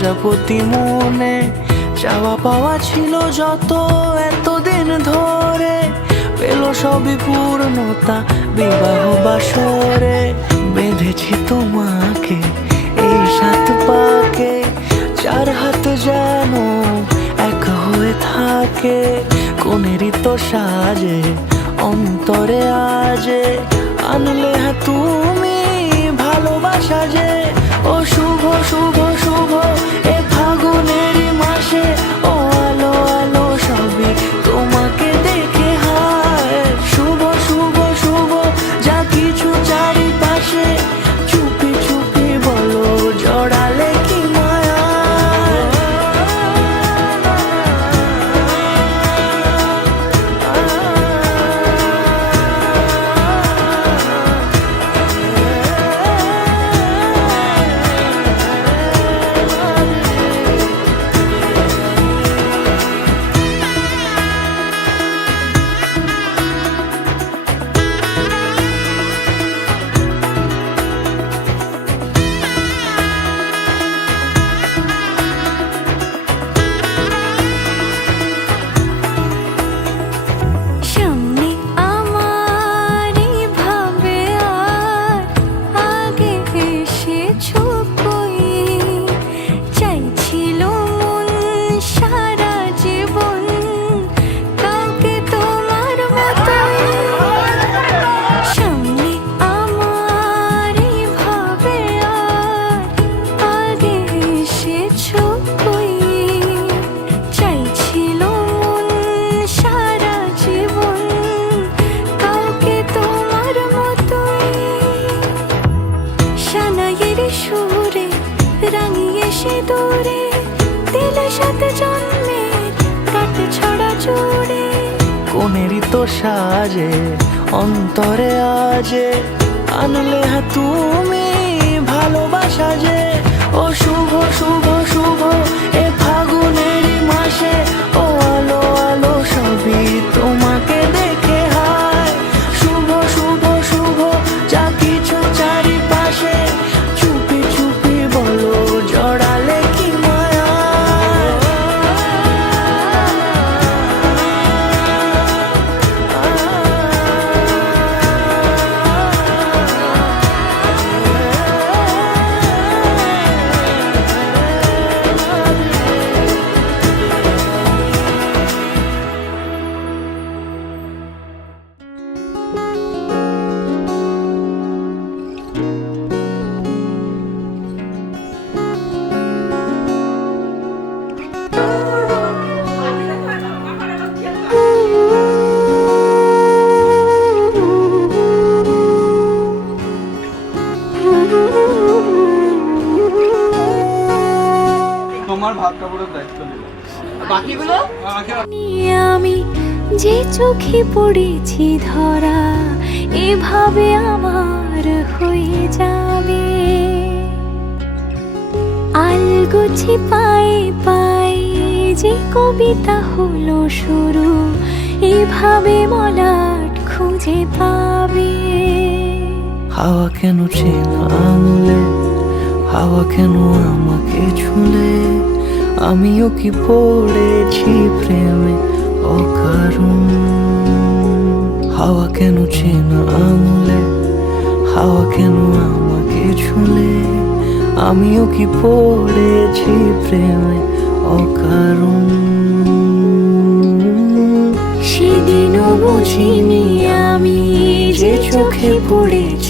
প্রজাপতি মনে চাওয়া পাওয়া ছিল যত এতদিন ধরে, পেল সবই পূর্ণতা বিবাহ বাসরে। বেঁধেছি তোমাকে এই 7 পাকে, 4 হাত যেন এক হয়ে থাকে। কোনেরই তো সাজে অন্তরে আজে, আনলে হ্যাঁ তুমি ভালোবাসা যে। ও শুভ শুভ শুভ এ ফাগুনেরই মাসে, ও আলো আলো সবই তোমাকে দেখে হায়। শুভ শুভ শুভ যা কিছু চারিপাশে, চুপি চুপি বলো জড়ালে কি মায়া। কোনেরই তো সাজে অন্তরে আজে, আনলে হ্যাঁ তুমি ভালোবাসা যে। ও শুভ শুভ শুভ এ ফাগুনেরই মাসে, ও আলো আলো সবই তোমাকে দেখে হায়। শুভ শুভ শুভ যা কিছু চারিপাশে, চুপি চুপি বলো জড়ালে কি মায়া। তোমার ভাত কাপড়ের দায়িত্ব নিল, বাকিগুলো আমি যে চোখে পড়েছি ধরা, এভাবে আমার হয়ে যাবে। আলগোছি পায়ে পায়ে যে কবিতা হলো শুরু, এভাবে মলাট খুঁজে পাবে। হাওয়া কেন চেনা আঙুলে, হাওয়া কেন আমাকে ছুলে, আমিও কি পড়েছি প্রেমে অকারণ। হাওয়া কেন চেনা আঙুলে, হাওয়া কেন আমাকে ছুলে, আমিও কি পড়েছি প্রেমে অকারণ। সেদিনও বুঝিনি আমি যে চোখে পড়েছি